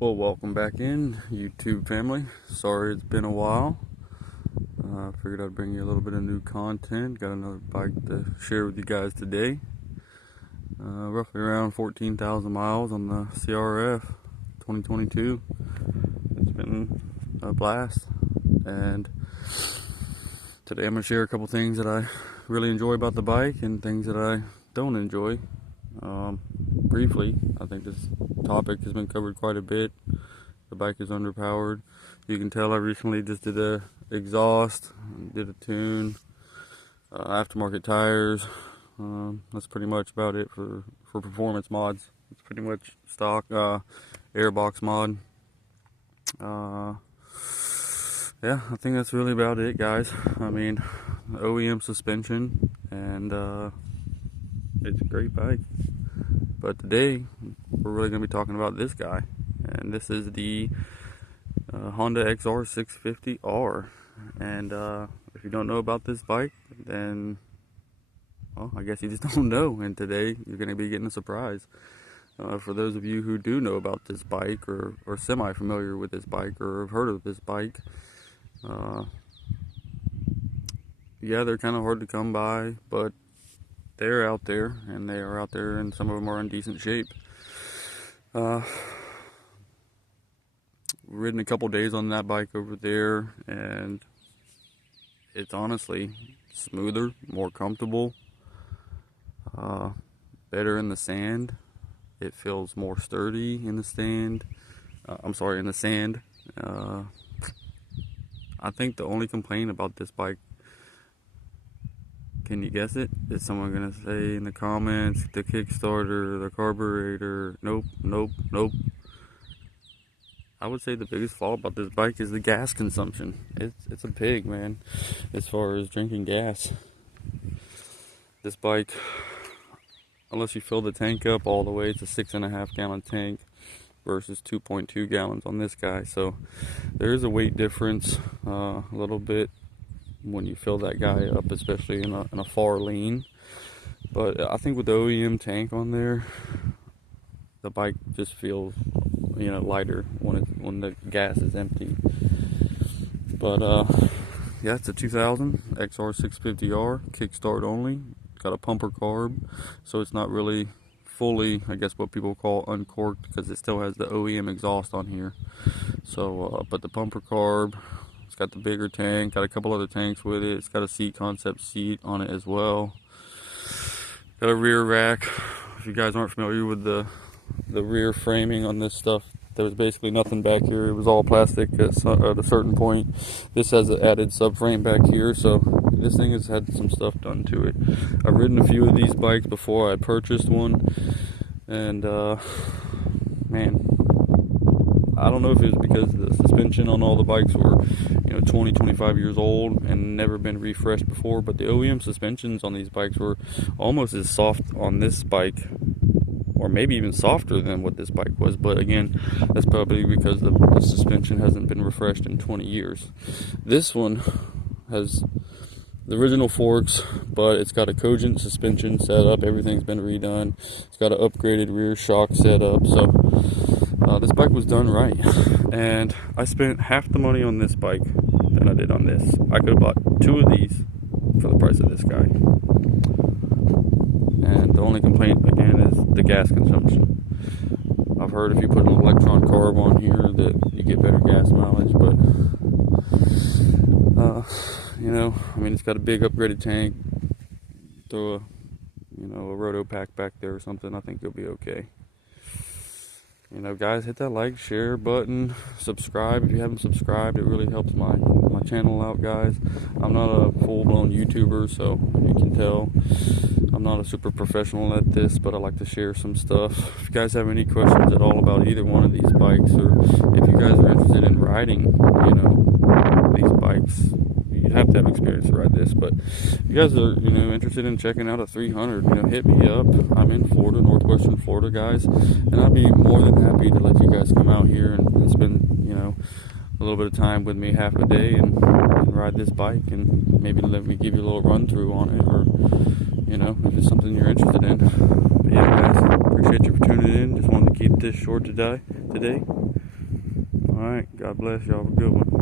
Well, welcome back in, YouTube family. Sorry it's been a while. Figured I'd bring you a little bit of new content. Got another bike to share with you guys today. Roughly around 14,000 miles on the CRF 2022. It's been a blast. And today I'm going to share a couple things that I really enjoy about the bike and things that I don't enjoy. Briefly, I think this topic has been covered quite a bit. The bike is underpowered. You can tell I recently just did a exhaust, did a tune, aftermarket tires. That's pretty much about it for performance mods. It's pretty much stock airbox mod. Yeah, I think that's really about it, guys. I mean, OEM suspension, and it's a great bike. But today, we're really going to be talking about this guy. And this is the Honda XR650R. And if you don't know about this bike, then, well, I guess you just don't know. And today, you're going to be getting a surprise. For those of you who do know about this bike, or semi-familiar with this bike, or have heard of this bike, yeah, they're kind of hard to come by, but they're out there, and they are out there, and some of them are in decent shape. Ridden a couple days on that bike over there, and it's honestly smoother, more comfortable, better in the sand. It feels more sturdy in the sand. In the sand. I think the only complaint about this bike, can you guess it? Is someone gonna say in the comments, the Kickstarter, the carburetor? Nope, nope, nope. I would say the biggest flaw about this bike is the gas consumption. It's a pig, man, as far as drinking gas. This bike, unless you fill the tank up all the way, it's a 6.5 gallon tank versus 2.2 gallons on this guy. So there is a weight difference, a little bit, when you fill that guy up, especially in a far lean. But I think with the OEM tank on there, the bike just feels, lighter when the gas is empty. But yeah, it's a 2000 XR650R, kickstart only. Got a pumper carb, so it's not really fully, I guess, what people call uncorked, because it still has the OEM exhaust on here. So but the pumper carb, it's got the bigger tank, got a couple other tanks with it. It's got a seat concept seat on it as well. Got a rear rack. If you guys aren't familiar with the rear framing on this stuff, there was basically nothing back here. It was all plastic at a certain point. This has an added subframe back here, so this thing has had some stuff done to it. I've ridden a few of these bikes before I purchased one, and man, I don't know if it was because the suspension on all the bikes were 20, 25 years old and never been refreshed before, but the OEM suspensions on these bikes were almost as soft on this bike, or maybe even softer than what this bike was. But again, that's probably because the suspension hasn't been refreshed in 20 years. This one has the original forks, but it's got a Cogent suspension setup. Everything's been redone. It's got an upgraded rear shock setup. So this bike was done right, and I spent half the money on this bike than I did on this. I could have bought two of these for the price of this guy. And the only complaint, again, is the gas consumption. I've heard if you put an electron carb on here that you get better gas mileage, but it's got a big upgraded tank. Throw a roto pack back there or something, I think you'll be okay. Guys, hit that like, share button, subscribe if you haven't subscribed. It really helps my channel out, guys. I'm not a full-blown YouTuber, so you can tell I'm not a super professional at this, but I like to share some stuff. If you guys have any questions at all about either one of these bikes, or if you guys are interested in riding, these bikes, you have to have experience to ride this. But if you guys are, interested in checking out a 300, hit me up. I'm in Florida, northwestern Florida, guys, and I'd be more than happy to let you guys come out here and spend, a little bit of time with me, half a day, and ride this bike, and maybe let me give you a little run through on it, or if it's something you're interested in. But yeah, guys, appreciate you for tuning in. Just wanted to keep this short today. Alright, God bless y'all. Have a good one.